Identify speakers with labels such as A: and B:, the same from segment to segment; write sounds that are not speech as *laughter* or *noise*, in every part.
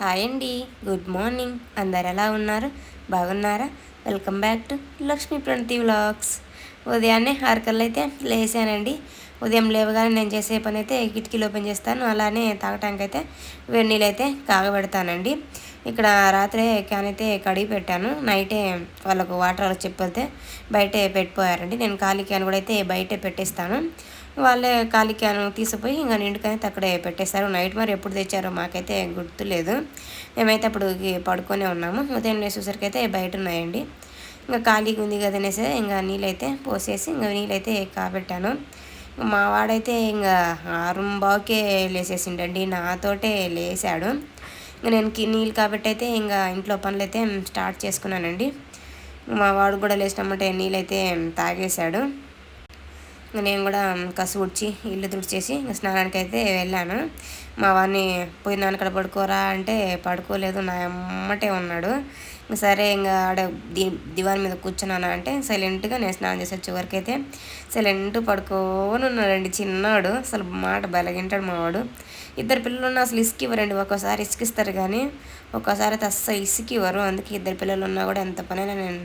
A: Hi అండి. Good morning. అందరు ఎలా ఉన్నారు? బాగున్నారా? Welcome back to Lakshmi Pranathi vlogs. ఉదయాన్నే హార్కర్లు అయితే లేసానండి ఉదయం లేవగానే నేను చేసే పని అయితే కిటికీలు ఓపెన్ చేస్తాను. అలానే తాగటానికి అయితే వేడి నీళ్ళు అయితే కాగబెడతానండి. ఇక్కడ రాత్రే క్యాన్ అయితే కడిగి పెట్టాను. నైటే వాళ్ళకు వాటర్ వాళ్ళకి చెప్పితే బయటే పెట్టిపోయారండి. నేను ఖాళీ క్యాన్ కూడా అయితే బయటే పెట్టేస్తాను. వాళ్ళే ఖాళీ తీసిపోయి ఇంకా నిండుకైతే అక్కడే పెట్టేశారు. నైట్ మరి ఎప్పుడు తెచ్చారో మాకైతే గుర్తులేదు. మేమైతే అప్పుడు పడుకొనే ఉన్నాము. ఉదయం లేచేసరికి అయితే బయట ఉన్నాయండి. ఇంకా ఖాళీగా ఉంది కదా అనేసి ఇంకా నీళ్ళైతే పోసేసి ఇంకా నీళ్ళైతే కాబెట్టాను. మా వాడైతే ఇంకా ఆరుంబావుకే లేసేసిండండి. నాతోటే లేసాడు. ఇంకా నేను నీళ్ళు కాబట్టి అయితే ఇంకా ఇంట్లో పనులు అయితే స్టార్ట్ చేసుకున్నానండి. మా వాడు కూడా లేచినామంటే నీళ్ళైతే తాగేశాడు. నేను కూడా కసు ఉడిచి ఇల్లు తుడిచేసి స్నానానికి అయితే వెళ్ళాను. మా వాడిని పోయి అక్కడ పడుకోరా అంటే పడుకోలేదు నా అమ్మటే ఉన్నాడు. సరే ఇంకా ఆడ ది దివాన్ మీద కూర్చున్నాను అంటే సైలెంట్గా నేను స్నానం చేసి వచ్చేవరకు అయితే సైలెంట్ పడుకోని ఉన్నాడండి చిన్నాడు. అసలు మాట బలగింటాడు మావాడు ఇద్దరు పిల్లలు ఉన్నా అసలు ఇసుకివ్వరండి. ఒక్కోసారి ఇసుకిస్తారు కానీ ఒక్కోసారి అయితే అస్సలు ఇసుకివ్వరు. అందుకే ఇద్దరు పిల్లలు ఉన్నా కూడా ఎంత పనైనా నేను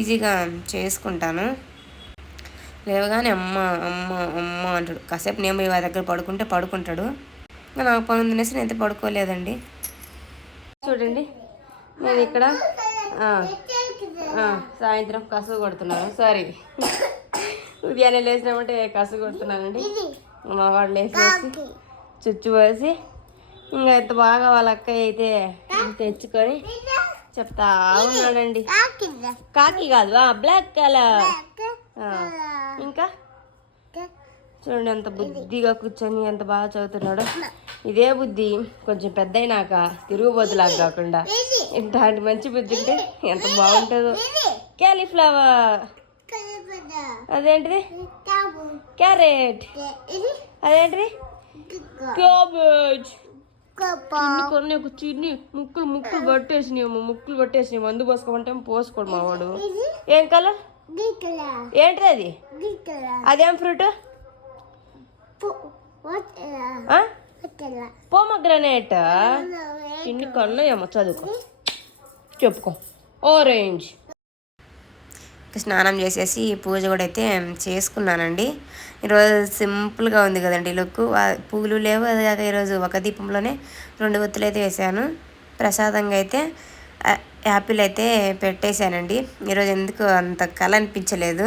A: ఈజీగా చేసుకుంటాను. లేవగానే అమ్మ అమ్మ అమ్మ అంటాడు. కాసేపు నేను పోయి వారి దగ్గర పడుకుంటే పడుకుంటాడు. ఇంకా నాకు పని ఉందనేసి నేనైతే పడుకోలేదండి. చూడండి నేను ఇక్కడ సాయంత్రం కసువు కొడుతున్నాను. సారీ ఉదయాన్నే లేచినామంటే కసువు కొడుతున్నానండి. మా వాడు లేచేసి చుచ్చు పోసి ఇంకా ఎంత బాగా వాళ్ళ అక్కయ్య అయితే తెచ్చుకొని చెప్తా ఉన్నాడండి. కాకి కాదు బ్లాక్ కలర్ ఇంకా? చూడండి ఎంత బుద్ధిగా కూర్చొని ఎంత బాగా చదువుతున్నాడు. ఇదే బుద్ధి కొంచెం పెద్ద అయినాక తిరుగుబోతులాగా కాకుండా. ఇట్లాంటి మంచి బుద్ధి ఉంటే ఎంత బాగుంటుందో. క్యాలీఫ్లవర్. అదేంటిది? క్యారెట్. అదేంటిది? క్యాబేజ్. కొన్ని ఒక చిన్ని ముక్కులు ముక్కులు పట్టేసినాయి ముక్కులు పట్టేసినాయి. మందు పోసుకోమంటే పోసుకోడు మా వాడు ఏం కలర్? ఏంటిది అది? అదేం ఫ్రూట్? పోమగ్రనేట్ ఇన్ని కన్నాయమ్మ చదువుకో. చెప్పుకో. ఆరెంజ్ స్నానం చేసేసి పూజ కూడా అయితే చేసుకున్నానండి. ఈరోజు సింపుల్గా ఉంది కదండి లుక్. పూలు లేవు అది కాక ఈరోజు ఒక దీపంలోనే రెండు ఒత్తులు అయితే వేసాను. ప్రసాదంగా అయితే యాపిల్ అయితే పెట్టేశానండి. ఈరోజు ఎందుకు అంత కల అనిపించలేదు.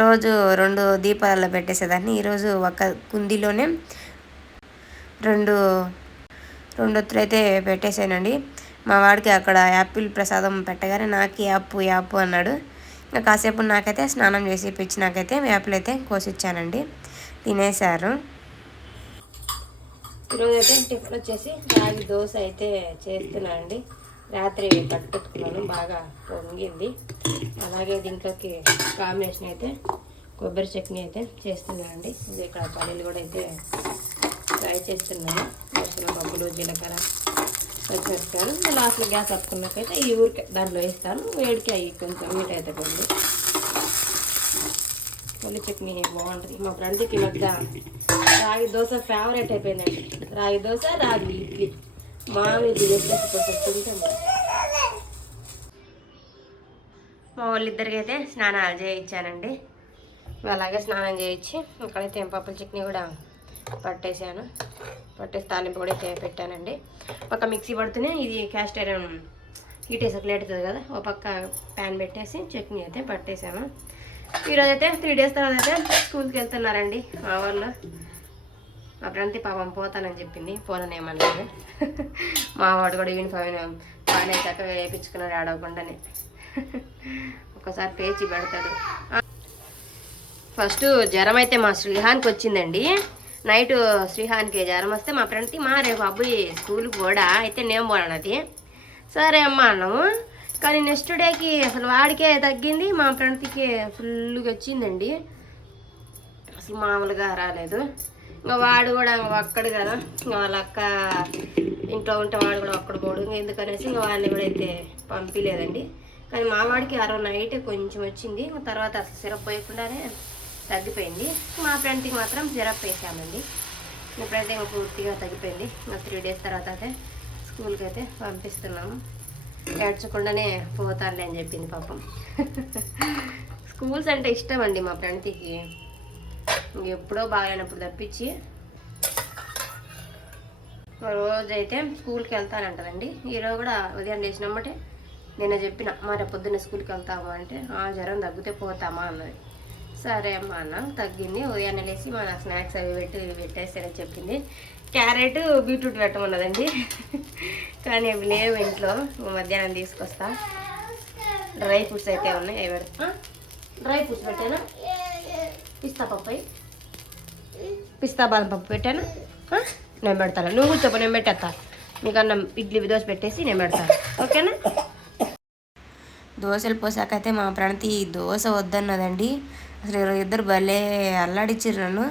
A: రోజు రెండు దీపాలలో పెట్టేసేదాన్ని. ఈరోజు ఒక కుందిలోనే రెండు రెండొత్తులు అయితే పెట్టేశానండి. మా వాడికి అక్కడ యాపిల్ ప్రసాదం పెట్టగానే నాకు యాపు యాపు అన్నాడు. ఇంకా కాసేపు నాకైతే స్నానం చేసి పిచ్చి నాకైతే యాపిల్ అయితే కోసిచ్చానండి. తినేశారు. ఈరోజు అయితే టిఫిన్ వచ్చేసి రాగి దోశ అయితే చేస్తున్నానండి. రాత్రి కట్టుకున్నాను బాగా పొంగింది. అలాగే దీంట్లోకి కాంబినేషన్ అయితే కొబ్బరి చట్నీ అయితే చేస్తున్నానండి. ఇది ఇక్కడ పల్లీలు కూడా అయితే ఫ్రై చేస్తున్నాను. వేసిన పప్పులు జీలకర్ర పచ్చిమిరపకాయలు. లాస్ట్ గ్యాస్ అప్పుకున్నాకైతే ఈ ఊరికి దాంట్లో వేస్తాను. వేడికి అవి కొంచెం మీట్ అయితే పోయింది. పల్లి చట్నీ బాగుంటుంది. మా ఫ్రెండ్కి మధ్య రాగి దోశ ఫేవరెట్ అయిపోయిందండి. రాగి దోశ రాగి ఇడ్లీ. మా వాళ్ళిద్దరికి అయితే స్నానాలు చేయించానండి. అలాగే స్నానం చేయించి ఇక్కడైతే పప్పుల చట్నీ కూడా పట్టేశాను. పట్టేసి తాలింపు కూడా అయితే పెట్టానండి. పక్క మిక్సీ పడుతూనే ఇది క్యాస్ట్ ఐరన్ హీట్ వేసాక లేట్ అవుతుంది కదా ఒక పక్క ప్యాన్ పెట్టేసి చట్నీ అయితే పట్టేశాను. ఈరోజు అయితే త్రీ డేస్ తర్వాత అయితే స్కూల్కి వెళ్తున్నారండి మా వాళ్ళు. మా ఫ్రెండ్ పాపం పోతానని చెప్పింది. పోననేమన్నాను మా వాడు కూడా యూనిఫామ్ బాగానే చక్కగా వేయించుకున్నాడు ఆడవకుండానే ఒకసారి పేచి పెడతాడు. ఫస్ట్ జ్వరం అయితే మా శ్రీహాన్కి వచ్చిందండి. నైట్ శ్రీహాన్కి జ్వరం వస్తే మా ఫ్రెండ్కి మా రేపు అబ్బాయి స్కూల్కి కూడా అయితే నేను పోనది సరే అమ్మ అన్నాము. కానీ నెక్స్ట్ డేకి అసలు వాడికే తగ్గింది. మా ఫ్రెండ్కి ఫుల్గా వచ్చిందండి. అసలు మామూలుగా రాలేదు. ఇంకా వాడు కూడా ఒక్కడు కదా. ఇంకా వాళ్ళ అక్క ఇంట్లో ఉంటే వాడు కూడా ఒక్కడు పోడు. ఇంకా ఎందుకనేసి ఇంకా వాడిని కూడా అయితే పంపించలేదండి కానీ మా వాడికి ఆ రోజు నైట్ కొంచెం వచ్చింది. ఇంకా తర్వాత అసలు సిరప్ పోయకుండానే తగ్గిపోయింది. మా ఫ్రెండ్కి మాత్రం సిరప్ వేసామండి. ఇప్పుడైతే ఇంకా పూర్తిగా తగ్గిపోయింది. ఇంకా త్రీ డేస్ తర్వాత అయితే స్కూల్కి అయితే పంపిస్తున్నాము. ఏడ్చకుండానే పోతారులే అని చెప్పింది పాపం. *laughs* స్కూల్స్ అంటే ఇష్టం అండి మా ఫ్రెండ్కి ఎప్పుడో బాగాలేనప్పుడు తప్పించి రోజైతే స్కూల్కి వెళ్తానంటదండి ఈరోజు కూడా ఉదయం లేచినమ్మటే నిన్న చెప్పిన మరి పొద్దున్న స్కూల్కి వెళ్తామా? అంటే "ఆ, జ్వరం తగ్గితే పోతామా? అన్నది. సరే అమ్మా అన్న. తగ్గింది. ఉదయాన్నే లేచి మా నాకు స్నాక్స్ అవి పెట్టి పెట్టేస్తారని పెట్టేసారని చెప్పింది. క్యారెట్ బీట్రూట్ పెట్టమన్నదండి. కానీ అవి లేవు ఇంట్లో. మధ్యాహ్నం తీసుకొస్తా. డ్రై ఫ్రూట్స్ అయితే ఉన్నాయి. అవి పెడతా. డ్రై ఫ్రూట్స్ పెట్టానా? పిస్తా పప్పాయి పిస్తా బాదం పప్పు పెట్టాను. నేను పెడతాను. నువ్వు కూర్చోపు నేను పెట్టేస్తా. నీకు అన్నం ఇడ్లీ దోశ పెట్టేసి నేను పెడతాను ఓకేనా? దోశలు పోసాకైతే మా ప్రణతి దోశ వద్దన్నదండి. అసలు ఇద్దరు భలే అల్లాడిచ్చిర్రు నన్ను.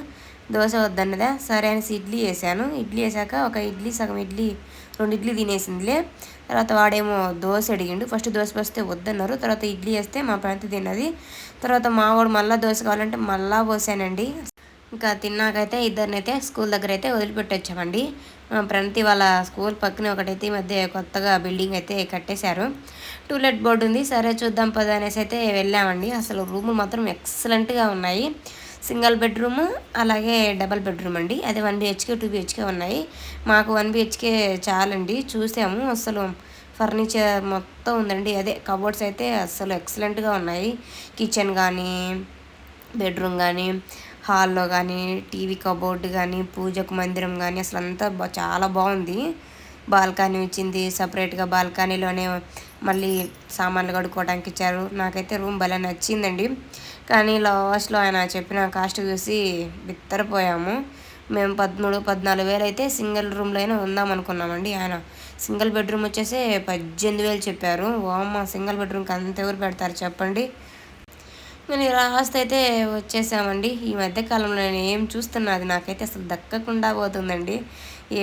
A: దోశ వద్దన్నదా? సరే అనేసి ఇడ్లీ వేసాను. ఇడ్లీ వేసాక ఒక ఇడ్లీ సగం ఇడ్లీ రెండు ఇడ్లీ తినేసిందిలే. తర్వాత వాడేమో దోశ అడిగిండు. ఫస్ట్ దోశ పోస్తే వద్దన్నారు. తర్వాత ఇడ్లీ వేస్తే మా ప్రణతి తిన్నది. తర్వాత మా వాడు మళ్ళీ దోశ కావాలంటే మళ్ళా పోసానండి. ఇంకా తిన్నాకైతే ఇద్దరినైతే స్కూల్ దగ్గర అయితే వదిలిపెట్టొచ్చామండి. ఆ, ప్రణతి వాళ్ళ స్కూల్ పక్కన ఒకటైతే ఈ మధ్య కొత్తగా బిల్డింగ్ అయితే కట్టేశారు. టూలెట్ బోర్డు ఉంది. సరే చూద్దాం పద అనేసి అయితే వెళ్ళామండి. అసలు రూమ్ మాత్రం ఎక్సలెంట్గా ఉన్నాయి. సింగిల్ బెడ్రూమ్ అలాగే డబల్ బెడ్రూమ్ అండి. అదే వన్ బిహెచ్కే టూ బిహెచ్కే ఉన్నాయి. మాకు వన్ బిహెచ్కే చాలండి. చూసాము. అసలు ఫర్నిచర్ మొత్తం ఉందండి. అదే కబోర్డ్స్ అయితే అసలు ఎక్సలెంట్గా ఉన్నాయి. కిచెన్ కానీ బెడ్రూమ్ కానీ హాల్లో కానీ టీవీ కబోర్డ్ కానీ పూజకు మందిరం కానీ అసలు అంతా చాలా బాగుంది బాల్కనీ వచ్చింది సపరేట్గా బాల్కనీలోనే మళ్ళీ సామాన్లు కడుక్కోవడానికి ఇచ్చారు. నాకైతే రూమ్ భలే నచ్చిందండి. కానీ లాస్ట్లో ఆయన చెప్పిన కాస్ట్ చూసి బిత్తరపోయాము. మేము పదమూడు పద్నాలుగు వేలు అయితే సింగిల్ రూమ్లో అయినా ఉందాం అనుకున్నామండి ఆయన. సింగిల్ బెడ్రూమ్ వచ్చేసి పద్దెనిమిది వేలు చెప్పారు. ఓమ్మ సింగిల్ బెడ్రూమ్కి అంత ఎవరు పెడతారు చెప్పండి. నేను లాస్ట్ అయితే వచ్చేసామండి. ఈ మధ్య కాలంలో నేను ఏం చూస్తున్నది నాకైతే అసలు దక్కకుండా పోతుందండి.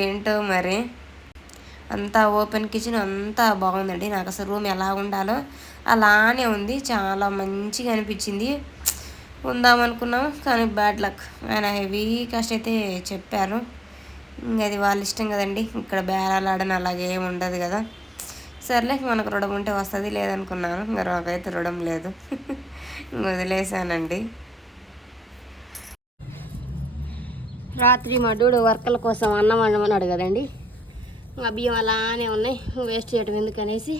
A: ఏంటో మరి? అంతా ఓపెన్ కిచెన్ అంతా బాగుందండి. నాకు అసలు రూమ్ ఎలా ఉండాలో అలానే ఉంది. చాలా మంచిగా అనిపించింది. ఉందామనుకున్నాం కానీ బ్యాడ్ లక్. ఆయన హెవీ కాస్ట్ అయితే చెప్పారు. ఇంకా అది వాళ్ళ ఇష్టం కదండి. ఇక్కడ బేరాలాడని అలాగే ఏమి ఉండదు కదా. సర్లే మనకు రుణం ఉంటే వస్తుంది లేదనుకున్నాను. ఇంకా నాకైతే రుణం లేదు. వదిలేసానండి రాత్రి మా డూడు వర్కల కోసం అన్నం వండమన్నాడు కదండి. ఆ బియ్యం అలానే ఉన్నాయి వేస్ట్ చేయడం ఎందుకనేసి.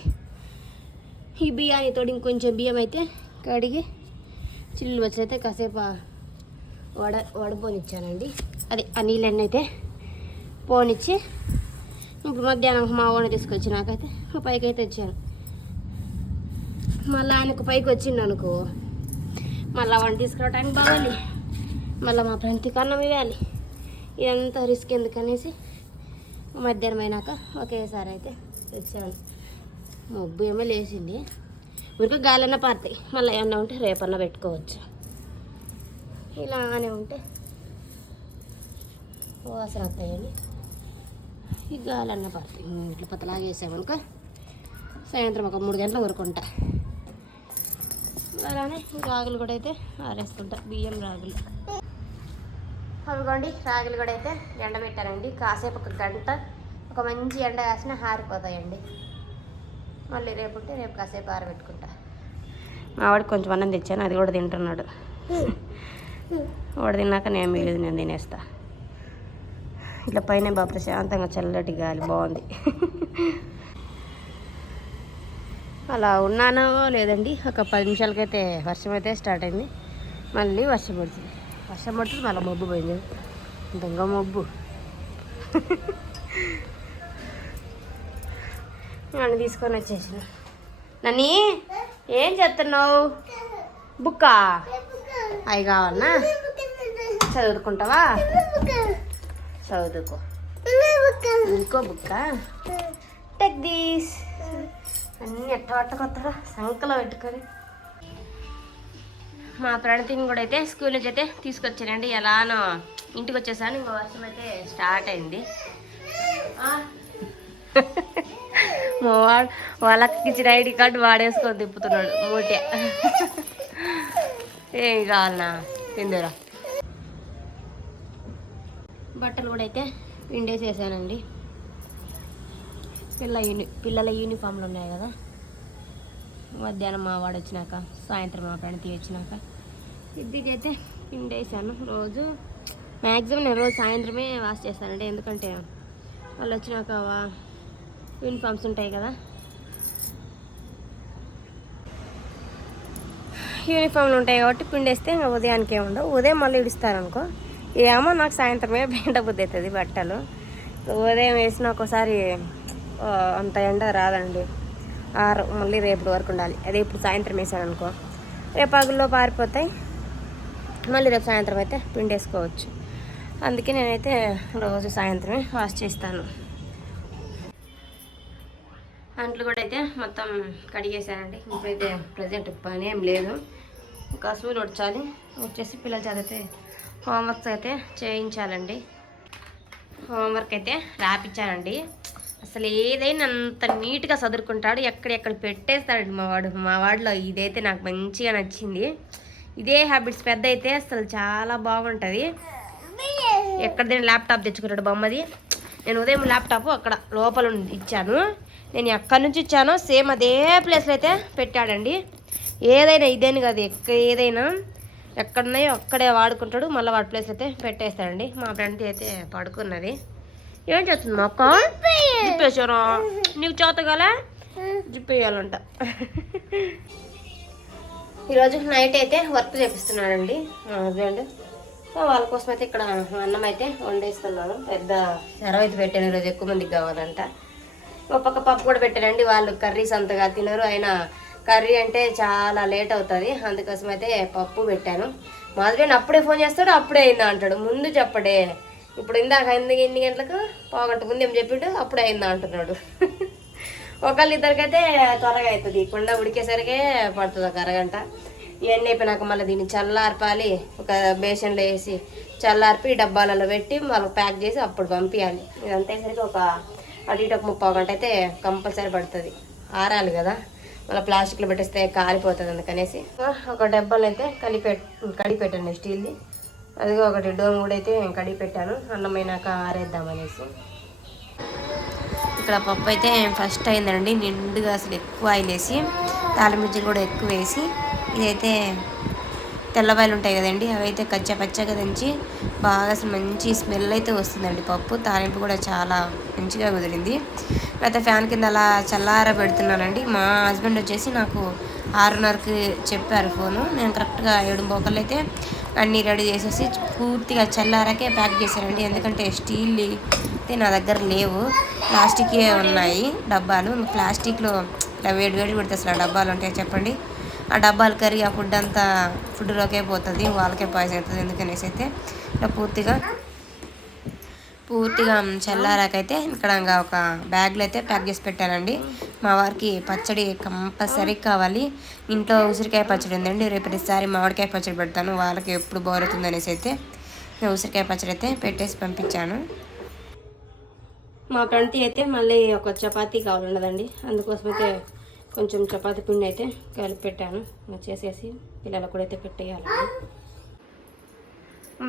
A: ఈ బియ్యాన్ని తోడు ఇంకొంచెం బియ్యం అయితే కడిగి చిల్లు వచ్చైతే కాసేపు వడ వడపోనిచ్చానండి. అదే ఆ నీళ్ళన్నీ అయితే పోనిచ్చి ఇప్పుడు మధ్యాహ్నం మా ఓన తీసుకొచ్చి నాకైతే ఒక పైకి అయితే వచ్చాను మళ్ళీ ఆయనకు పైకి వచ్చిండు అనుకో మళ్ళీ వాడిని తీసుకురావడానికి బాగాలి మళ్ళీ మా ఫ్రెండ్కి అన్నం ఇవ్వాలి. ఇదంతా రిస్క్ ఎందుకనేసి మధ్యాహ్నం అయినాక ఒకేసారి అయితే తెచ్చాను. మబ్బు ఏమో లేచింది. ఊరికి గాలన్న పారుతాయి. మళ్ళీ ఏమన్నా ఉంటే రేపన్నా పెట్టుకోవచ్చు. ఇలానే ఉంటే వాసన వస్తాయని ఈ గాలన్న పడతాయి ఇట్లా పతలాగా వేసామనుకో సాయంత్రం ఒక మూడు గంటల వరకు ఉంటా అలానే రాగులు కూడా అయితే ఆరేసుకుంటా బియ్యం రాగులు. అవిగోండి రాగులు కూడా అయితే ఎండబెట్టానండి కాసేపు ఒక గంట ఒక మంచి ఎండ కాసిన ఆరిపోతాయండి. మళ్ళీ రేపు ఉంటే రేపు కాసేపు ఆరబెట్టుకుంటా. మా వాడికి కొంచెం అన్నం తెచ్చాను అది కూడా తింటున్నాడు. వాడు తిన్నాక నేను మిగిలిది నేను తినేస్తా. ఇట్లా పైన బాగా ప్రశాంతంగా చల్లటి గాలి బాగుంది. అలా ఉన్నానో లేదండి. ఒక పది నిమిషాలకైతే వర్షం అయితే స్టార్ట్ అయింది. మళ్ళీ వర్షం పడుతుంది. వర్షం పడుతుంది మళ్ళీ మబ్బు పోయింది. దొంగ మబ్బు. నన్ను తీసుకొని వచ్చేసిన. నన్ను ఏం చేస్తున్నావు? బుక్కా? అవి కావాలనా? చదువుకుంటావా? చదువుకో. ఇంకో బుక్క. Take these. అన్నీ ఎట్ట పట్టుకొస్తారా సంకలో పెట్టుకొని. మా ప్రణతిని కూడా అయితే స్కూల్ నుంచి అయితే తీసుకొచ్చానండి. ఎలానో ఇంటికి వచ్చేసాను. ఇంకో వర్షం అయితే స్టార్ట్ అయింది. *laughs* మా వాడు వాళ్ళకి ఇచ్చిన ఐడి కార్డు వాడేసుకొని తిప్పుతున్నాడు. మూటే *laughs* ఏం కావాలన్నా తిందురా. బట్టలు కూడా అయితే పిండేసేసానండి. పిల్ల యూని పిల్లల యూనిఫామ్లు ఉన్నాయి కదా. మధ్యాహ్నం మా వాడు వచ్చినాక సాయంత్రం మా ఫ్రెండ్ వచ్చినాక ఇద్దరికైతే పిండేసాను రోజు మ్యాక్సిమం నేను రోజు సాయంత్రమే వాష్ చేస్తానంటే ఎందుకంటే వాళ్ళు వచ్చినాక యూనిఫామ్స్ ఉంటాయి కదా. యూనిఫామ్లు ఉంటాయి కాబట్టి పిండేస్తే ఇంకా ఉదయానికి ఏముండవు ఉదయం మళ్ళీ ఇడుస్తారనుకో ఏమో నాకు సాయంత్రమే *laughs* పెంట బుద్ధి అవుతుంది బట్టలు. ఉదయం వేసిన ఒకసారి అంత ఎండ రాదండి. ఆరు మళ్ళీ రేపు వరకు ఉండాలి. అదే ఇప్పుడు సాయంత్రం వేసాను రేపు పగుల్లో పారిపోతాయి. మళ్ళీ రేపు సాయంత్రం అయితే పిండేసుకోవచ్చు. అందుకే నేనైతే రోజు సాయంత్రమే వాష్ చేస్తాను. అంట్లు కూడా అయితే మొత్తం కడిగేసానండి ఇప్పుడైతే ప్రజెంట్ పని ఏం లేదు. ఇంకా సూలు వచ్చాలి వచ్చేసి పిల్లలు చదివితే హోంవర్క్స్ అయితే చేయించాలండి. హోంవర్క్ అయితే రాపిచ్చానండి. అసలు ఏదైనా అంత నీట్గా చదువుకుంటాడు ఎక్కడెక్కడ పెట్టేస్తాడు మా వాడు. మా వాడిలో ఇదైతే నాకు మంచిగా నచ్చింది. ఇదే హ్యాబిట్స్ పెద్ద అయితే అసలు చాలా బాగుంటుంది. ఎక్కడ దీని ల్యాప్టాప్ తెచ్చుకున్నాడు బొమ్మది. నేను ఉదయం ల్యాప్టాప్ అక్కడ లోపల ఇచ్చాను. నేను ఎక్కడి నుంచి ఇచ్చానో సేమ్ అదే ప్లేస్లో అయితే పెట్టాడండి. ఏదైనా ఇదేని కాదు ఎక్క ఏదైనా ఎక్కడున్నాయో అక్కడే వాడుకుంటాడు. మళ్ళీ వాడి ప్లేస్ అయితే పెట్టేస్తాడండి. మా ఫ్రెండ్ అయితే పడుకున్నది. ఏం చేస్తుంది మా అక్క? జిప్పేసాను *laughs* నీకు చేతగాల జిప్పేయాలంట. ఈరోజు నైట్ అయితే వర్క్ చేపిస్తున్నాడండి మా హస్బెండ్ సో వాళ్ళ కోసం అయితే ఇక్కడ అన్నం అయితే వండేస్తున్నాను పెద్ద సెరవు అయితే పెట్టాను ఈరోజు ఎక్కువ మందికి కావాలంట. ఒక పక్క పప్పు కూడా పెట్టానండి వాళ్ళు కర్రీస్ అంతగా తినరు. అయినా కర్రీ అంటే చాలా లేట్ అవుతుంది. అందుకోసం అయితే పప్పు పెట్టాను. మా హస్బెండ్ అప్పుడే ఫోన్ చేస్తాడు అప్పుడే అయిందా అంటాడు. ముందు చెప్పడే. ఇప్పుడు ఇందాక అయింది ఎన్ని గంటలకు పావుగంట ముందు ఏం చెప్పిండు? అప్పుడే అయిందా అంటున్నాడు. ఒకళ్ళు ఇద్దరికైతే త్వరగా అవుతుంది కుండ ఉడికేసరికే పడుతుంది ఒక అరగంట. ఇవన్నీ అయిపోయినాక మళ్ళీ దీన్ని చల్లార్పాలి. ఒక బేసన్లో వేసి చల్లార్పి డబ్బాలలో పెట్టి మళ్ళీ ప్యాక్ చేసి అప్పుడు పంపించాలి ఇదంతేసరికి ఒక అటు ఇటు ఒక ముప్పై గంట అయితే కంపల్సరీ పడుతుంది. ఆరాలి కదా. మళ్ళీ ప్లాస్టిక్లో పెట్టేస్తే కాలిపోతుంది అందుకనేసి. ఒక డబ్బాలు అయితే కలిపె కడిగి స్టీల్ది. అదిగో ఒకటి డోమ్ కూడా అయితే కడిగి పెట్టాను. అన్నమైనాక ఆరేద్దామనేసి ఇక్కడ పప్పు అయితే ఫస్ట్ అయిందండి. నిండుగా అసలు ఎక్కువ ఆయిల్ వేసి తాళమిర్చిలు కూడా ఎక్కువ వేసి ఇదైతే తెల్లవాయలు ఉంటాయి కదండి అవి అయితే కచ్చా పచ్చగా దంచి బాగా అసలు మంచి స్మెల్ అయితే వస్తుందండి పప్పు. తాలింపు కూడా చాలా మంచిగా కుదిరింది. అయితే ఫ్యాన్ కింద అలా చల్లార పెడుతున్నానండి మా హస్బెండ్ వచ్చేసి నాకు ఆరున్నరకి చెప్పారు ఫోను. నేను కరెక్ట్గా ఏడు బోకలు అయితే అన్నీ రెడీ చేసేసి పూర్తిగా చల్లారకే ప్యాక్ చేశానండి ఎందుకంటే స్టీల్ అయితే నా దగ్గర లేవు. ప్లాస్టికే ఉన్నాయి డబ్బాలు. ప్లాస్టిక్లో ఇలా వేడి వేడి పెడితే అసలు ఆ డబ్బాలు ఉంటాయి చెప్పండి? ఆ డబ్బాలు కరిగి ఆ ఫుడ్ అంతా ఫుడ్లోకే పోతుంది వాళ్ళకే పాయిజన్ అవుతుంది. ఎందుకనేసి అయితే ఇలా పూర్తిగా పూర్తిగా చల్లారాకైతే ఇక్కడ ఇంకా ఒక బ్యాగ్లో అయితే ప్యాక్ చేసి పెట్టానండి. మా వారికి పచ్చడి కంపల్సరీ కావాలి. ఇంట్లో ఉసిరికాయ పచ్చడి ఉందండి. రేపు ప్రతిసారి మామిడికాయ పచ్చడి పెడతాను. వాళ్ళకి ఎప్పుడు బోర్ అవుతుంది అనేసి అయితే నేను ఉసిరికాయ పచ్చడి అయితే పెట్టేసి పంపించాను. మా ఫ్రెండ్కి అయితే మళ్ళీ ఒక చపాతీ కావాలన్నదండి. అందుకోసం అయితే కొంచెం చపాతీ పిండి అయితే కలిపి పెట్టాను. చేసేసి పిల్లలకు కూడా అయితే పెట్టేయాలి.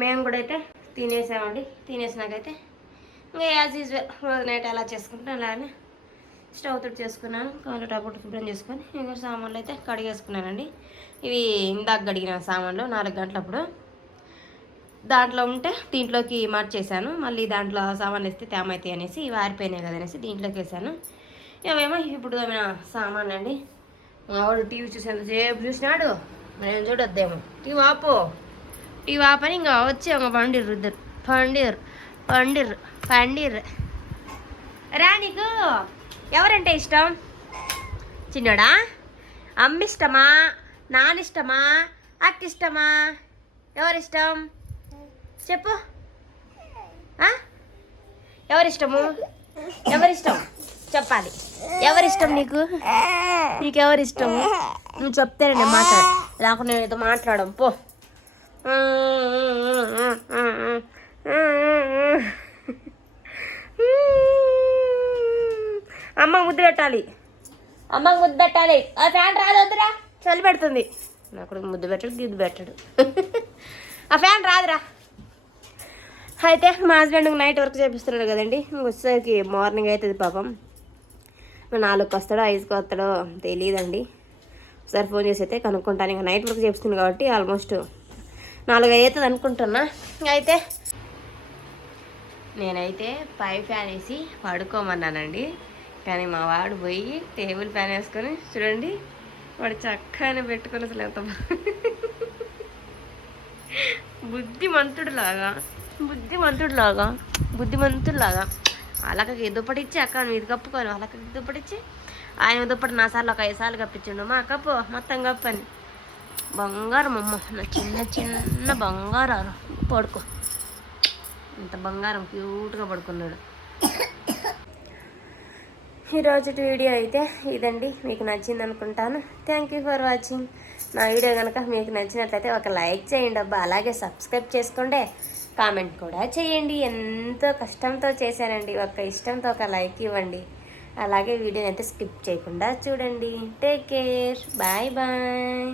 A: మేము కూడా అయితే తినేసామండి. తినేసినాకైతే ఇంకా యాజ్ యూజువల్ రోజు నైట్ ఎలా చేసుకుంటాం అలానే స్టవ్ తోటి చేసుకున్నాను కాలు టప్పుడు శుభ్రం చేసుకొని ఇంకా సామాన్లు అయితే కడిగేసుకున్నానండి. ఇవి ఇందాక కడిగిన సామాన్లు నాలుగు గంటలప్పుడు. దాంట్లో ఉంటే దీంట్లోకి మార్చేసాను మళ్ళీ దాంట్లో సామాన్లు వేస్తే తేమ అవుతాయి అనేసి ఇవి ఆరిపోయినాయి కదా అనేసి దీంట్లోకి వేసాను ఇవేమో ఇప్పుడు తోమిన సామాన్లు అండి. వాడు టీవీ చూసేంతసేపు చూసినాడు. నేను చూడొద్దేమో. టీవీ ఆపు. టీవీ ఆపని ఇంకా వచ్చి ఒక పండిర్రు ఇద్దరు. పండిర్ పండిర్ పండిర్. రా నీకు. ఎవరంటే ఇష్టం? చిన్నోడా? అమ్మిష్టమా? నానిష్టమా? నాన్న ఇష్టమా అక్క ఇష్టమా ఎవరిష్టం? చెప్పు. ఎవరిష్టము? ఎవరిష్టం? చెప్పాలి. ఎవరిష్టం నీకు? నీకు ఎవరిష్టము? నువ్వు చెప్తేనే మాట్లాడు. లేకుండా నేను ఏదో మాట్లాడడం. పో. అమ్మ ముద్దు పెట్టాలి. అమ్మకు ముద్దు పెట్టాలి. ఆ ఫ్యాన్ రాదు వద్దురా. చలి పెడుతుంది. నా కొడుకు ముద్దు పెట్టడు గిద్దు పెట్టడు. ఆ ఫ్యాన్ రాదురా. అయితే మా హస్బెండ్ నైట్ వర్క్ చేపిస్తున్నాడు కదండి. వచ్చేసరికి మార్నింగ్ అవుతుంది పాపం. నాలుగుకి వస్తాడో ఐదుకి వస్తాడో తెలియదండి ఒకసారి ఫోన్ చేసి అయితే కనుక్కుంటాను. ఇంకా నైట్ వర్క్ చేస్తుంది కాబట్టి ఆల్మోస్ట్ నాలుగు అవుతుంది అనుకుంటున్నా. అయితే నేనైతే పై ఫ్యాన్ వేసి పడుకోమన్నానండి. కానీ మా వాడు పోయి టేబుల్ ఫ్యాన్ వేసుకొని చూడండి వాడు చక్కగానే పెట్టుకొని అసలు ఎంత బా- బుద్ధిమంతుడులాగా బుద్ధిమంతుడులాగా బుద్ధిమంతుడులాగా. అలాగకి దుప్పటిచ్చి అక్క మీది కప్పుకొని అలాగ దుప్పటిచ్చి ఆయన దుప్పటి నా సార్లు ఒక ఐదు సార్లు కప్పించిండు. మా కప్పు మొత్తం కప్పని. బంగారం అమ్మ నా చిన్న చిన్న బంగారం పడుకో. ఇంత బంగారం క్యూట్గా పడుకున్నాడు. ఈరోజు వీడియో అయితే ఇదండి. మీకు నచ్చింది అనుకుంటాను. థ్యాంక్ యూ ఫర్ వాచింగ్ నా వీడియో కనుక మీకు నచ్చినట్లయితే ఒక లైక్ చేయండి అబ్బా. అలాగే సబ్స్క్రైబ్ చేసుకోండి. కామెంట్ కూడా చేయండి. ఎంతో కష్టంతో చేశానండి. ఒక ఇష్టంతో ఒక లైక్ ఇవ్వండి. అలాగే వీడియోని అయితే స్కిప్ చేయకుండా చూడండి. Take care bye bye